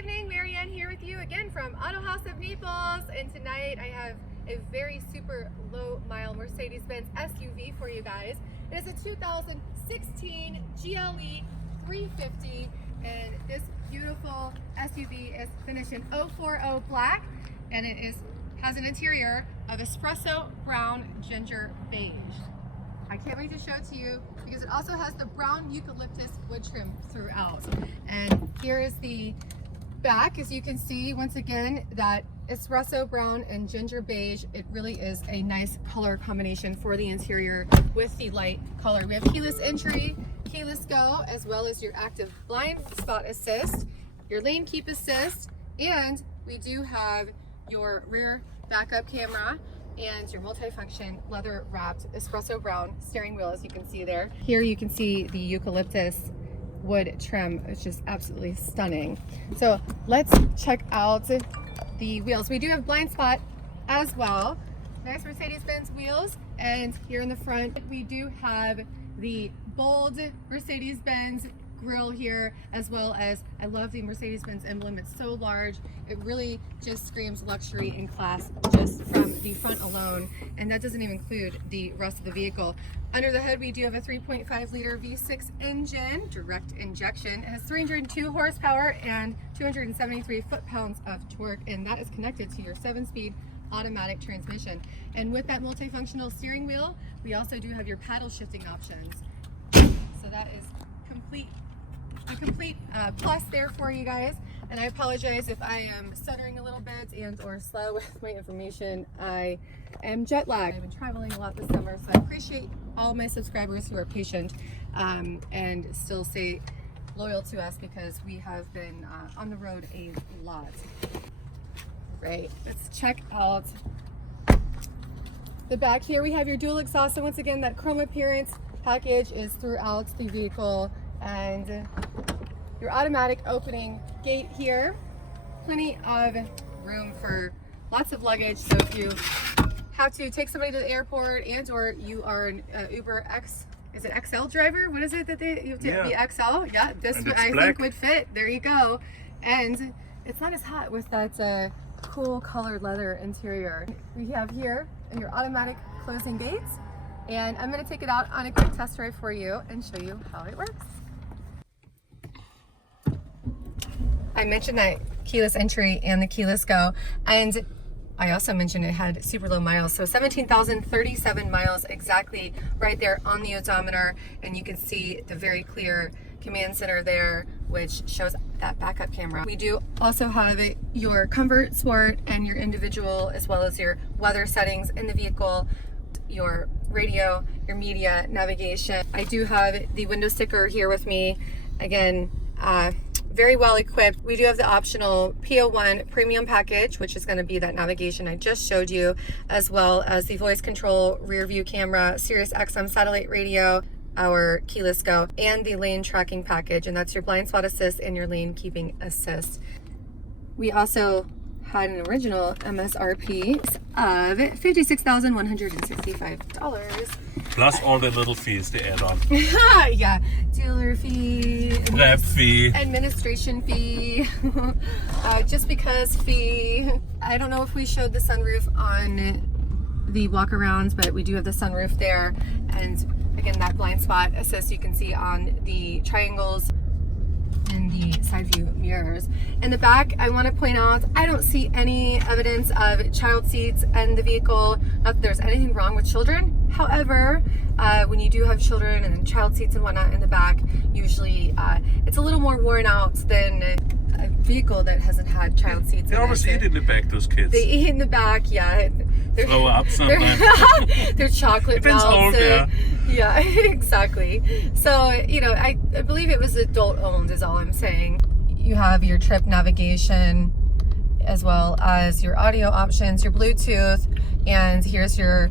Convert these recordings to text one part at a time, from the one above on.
evening, MaryAnn here with you again from Autohaus of Naples, and tonight I have a very super low mile Mercedes Benz SUV for you guys. It is a 2016 GLE 350, and this beautiful SUV is finished in 040 black, and it has an interior of espresso brown ginger beige. I can't wait to show it to you because it also has the brown eucalyptus wood trim throughout. And here is the back. As you can see, once again, that espresso brown and ginger beige, it really is a nice color combination for the interior with the light color. We have keyless entry, keyless go, as well as your active blind spot assist, your lane keep assist, and we do have your rear backup camera and your multi-function leather wrapped espresso brown steering wheel, as you can see there. Here you can see the eucalyptus wood trim, which is absolutely stunning. So let's check out the wheels. We do have blind spot as well. Nice Mercedes Benz wheels, and here in the front we do have the bold Mercedes Benz grille here, as well as I love the Mercedes Benz emblem. It's so large, it really just screams luxury and class just from the front alone, and that doesn't even include the rest of the vehicle. Under the hood we do have a 3.5 liter V6 engine, direct injection. It has 302 horsepower and 273 foot-pounds of torque, and that is connected to your 7-speed automatic transmission. And with that multifunctional steering wheel, we also do have your paddle shifting options. So that is a complete plus there for you guys. And I apologize if I am stuttering a little bit and or slow with my information. I am jet lagged. I've been traveling a lot this summer, so I appreciate all my subscribers who are patient and still stay loyal to us, because we have been on the road a lot. Right, let's check out the back here. We have your dual exhaust, so once again that chrome appearance package is throughout the vehicle, and your automatic opening gate here. Plenty of room for lots of luggage, so if you have to take somebody to the airport and or you are an Uber X, is it XL driver? What is it that you have to be XL? Yeah, this I think would fit. There you go. And it's not as hot with that cool colored leather interior. We have here your automatic closing gates, and I'm going to take it out on a quick test drive for you and show you how it works. I mentioned that keyless entry and the keyless go, and I also mentioned it had super low miles, so 17,037 miles exactly right there on the odometer, and you can see the very clear command center there, which shows that backup camera. We do also have your comfort, sport, and your individual, as well as your weather settings in the vehicle, your radio, your media, navigation. I do have the window sticker here with me. Again, very well equipped. We do have the optional PO1 premium package, which is going to be that navigation I just showed you, as well as the voice control rear view camera, Sirius XM satellite radio, our keyless go, and the lane tracking package, and that's your blind spot assist and your lane keeping assist. We also had an original MSRP of $56,165. Plus all the little fees they add on. Yeah, dealer fee, lab fee, administration fee, just because fee. I don't know if we showed the sunroof on the walk-arounds, but we do have the sunroof there. And again, that blind spot assist you can see on the triangles and the side view mirrors. In the back, I want to point out, I don't see any evidence of child seats in the vehicle. Not that there's anything wrong with children. However, when you do have children and child seats and whatnot in the back, usually it's a little more worn out than a vehicle that hasn't had child seats. They always eat in the back, those kids. They eat in the back, yeah. Throw up sometimes. They're chocolate melts. Old, yeah, exactly. So, you know, I believe it was adult owned is all I'm saying. You have your trip navigation, as well as your audio options, your Bluetooth, and here's your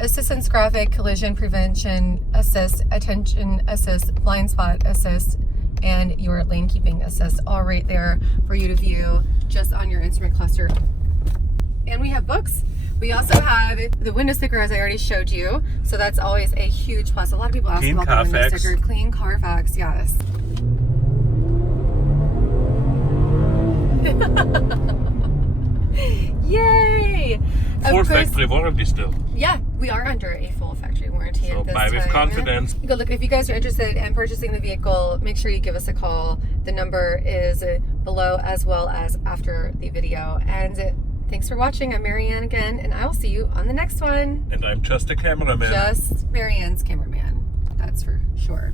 assistance graphic, collision prevention assist, attention assist, blind spot assist, and your lane keeping assist, all right there for you to view just on your instrument cluster. And we have books. We also have the window sticker, as I already showed you, so that's always a huge plus. A lot of people ask about the window sticker. Clean Carfax, yes. Yay! Full Of course, factory warranty still. yeah, we are under a full factory warranty So at this buy with time. confidence. Go look, if you guys are interested in purchasing the vehicle, make sure you give us a call. The number is below as well as after the video. And thanks for watching. I'm MaryAnn again, and I will see you on the next one. And I'm just a cameraman. Just MaryAnn's cameraman. That's for sure.